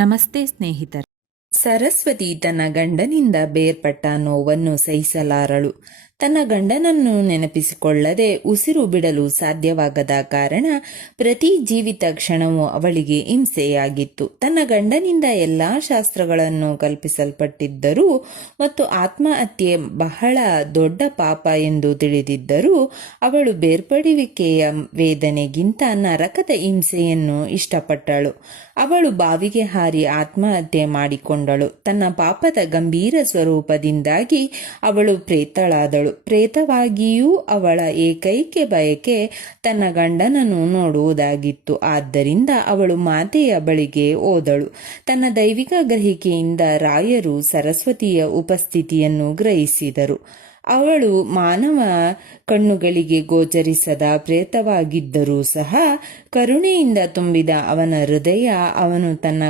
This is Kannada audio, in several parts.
ನಮಸ್ತೆ ಸ್ನೇಹಿತರೆ. ಸರಸ್ವತಿ ತನ್ನ ಗಂಡನಿಂದ ಬೇರ್ಪಟ್ಟ ನೋವನ್ನು ಸಹಿಸಲಾರಳು. ತನ್ನ ಗಂಡನನ್ನು ನೆನಪಿಸಿಕೊಳ್ಳದೆ ಉಸಿರು ಬಿಡಲು ಸಾಧ್ಯವಾಗದ ಕಾರಣ ಪ್ರತಿ ಜೀವಿತ ಕ್ಷಣವೂ ಅವಳಿಗೆ ಹಿಂಸೆಯಾಗಿತ್ತು. ತನ್ನ ಗಂಡನಿಂದ ಎಲ್ಲ ಶಾಸ್ತ್ರಗಳನ್ನು ಕಲ್ಪಿಸಲ್ಪಟ್ಟಿದ್ದರೂ ಮತ್ತು ಆತ್ಮಹತ್ಯೆ ಬಹಳ ದೊಡ್ಡ ಪಾಪ ಎಂದು ತಿಳಿದಿದ್ದರೂ ಅವಳು ಬೇರ್ಪಡುವಿಕೆಯ ವೇದನೆಗಿಂತ ನರಕದ ಹಿಂಸೆಯನ್ನು ಇಷ್ಟಪಟ್ಟಳು. ಅವಳು ಬಾವಿಗೆ ಹಾರಿ ಆತ್ಮಹತ್ಯೆ ಮಾಡಿಕೊಂಡಳು. ತನ್ನ ಪಾಪದ ಗಂಭೀರ ಸ್ವರೂಪದಿಂದಾಗಿ ಅವಳು ಪ್ರೇತಳಾದಳು. ಪ್ರೇತವಾಗಿಯೂ ಅವಳ ಏಕೈಕ ಬಯಕೆ ತನ್ನ ಗಂಡನನ್ನು ನೋಡುವುದಾಗಿತ್ತು. ಆದ್ದರಿಂದ ಅವಳು ಮಾತೆಯ ಬಳಿಗೆ ಹೋದಳು. ತನ್ನ ದೈವಿಕ ಗ್ರಹಿಕೆಯಿಂದ ರಾಯರು ಸರಸ್ವತಿಯ ಉಪಸ್ಥಿತಿಯನ್ನು ಗ್ರಹಿಸಿದರು. ಅವಳು ಮಾನವ ಕಣ್ಣುಗಳಿಗೆ ಗೋಚರಿಸದ ಪ್ರೇತವಾಗಿದ್ದರೂ ಸಹ ಕರುಣೆಯಿಂದ ತುಂಬಿದ ಅವನ ಹೃದಯ ಅವನು ತನ್ನ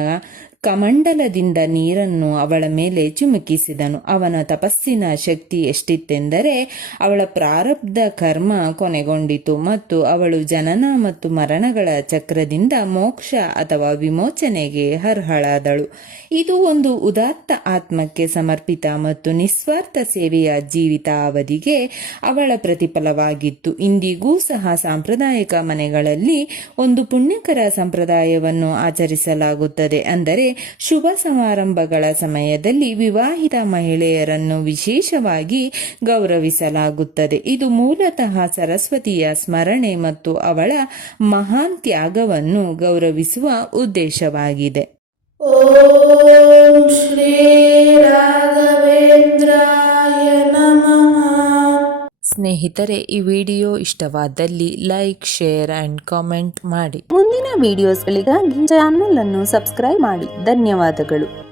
ಕಮಂಡಲದಿಂದ ನೀರನ್ನು ಅವಳ ಮೇಲೆ ಚಿಮುಕಿಸಿದನು. ಅವನ ತಪಸ್ಸಿನ ಶಕ್ತಿ ಎಷ್ಟಿತ್ತೆಂದರೆ ಅವಳ ಪ್ರಾರಬ್ಧ ಕರ್ಮ ಕೊನೆಗೊಂಡಿತು ಮತ್ತು ಅವಳು ಜನನ ಮತ್ತು ಮರಣಗಳ ಚಕ್ರದಿಂದ ಮೋಕ್ಷ ಅಥವಾ ವಿಮೋಚನೆಗೆ ಅರ್ಹಳಾದಳು. ಇದು ಒಂದು ಉದಾತ್ತ ಆತ್ಮಕ್ಕೆ ಸಮರ್ಪಿತ ಮತ್ತು ನಿಸ್ವಾರ್ಥ ಸೇವೆಯ ಜೀವಿತಾವಧಿಗೆ ಅವಳ ಪ್ರತಿಫಲವಾಗಿತ್ತು. ಇಂದಿಗೂ ಸಹ ಸಾಂಪ್ರದಾಯಿಕ ಮನೆಗಳಲ್ಲಿ ಒಂದು ಪುಣ್ಯಕರ ಸಂಪ್ರದಾಯವನ್ನು ಆಚರಿಸಲಾಗುತ್ತದೆ. ಅಂದರೆ ಶುಭ ಸಮಾರಂಭಗಳ ಸಮಯದಲ್ಲಿ ವಿವಾಹಿತ ಮಹಿಳೆಯರನ್ನು ವಿಶೇಷವಾಗಿ ಗೌರವಿಸಲಾಗುತ್ತದೆ. ಇದು ಮೂಲತಃ ಸರಸ್ವತಿಯ ಸ್ಮರಣೆ ಮತ್ತು ಅವಳ ಮಹಾನ್ ತ್ಯಾಗವನ್ನು ಗೌರವಿಸುವ ಉದ್ದೇಶವಾಗಿದೆ. ಓಂ ಶ್ರೀ ರಾಘವೇಂದ್ರಾಯ ನಮಃ. ಸ್ನೇಹಿತರೆ, ಈ ವಿಡಿಯೋ ಇಷ್ಟವಾದಲ್ಲಿ ಲೈಕ್, ಶೇರ್ ಅಂಡ್ ಕಾಮೆಂಟ್ ಮಾಡಿ. ಮುಂದಿನ ವಿಡಿಯೋಸ್ಗಳಿಗಾಗಿ ಚಾನಲ್ ಅನ್ನು ಸಬ್ಸ್ಕ್ರೈಬ್ ಮಾಡಿ. ಧನ್ಯವಾದಗಳು.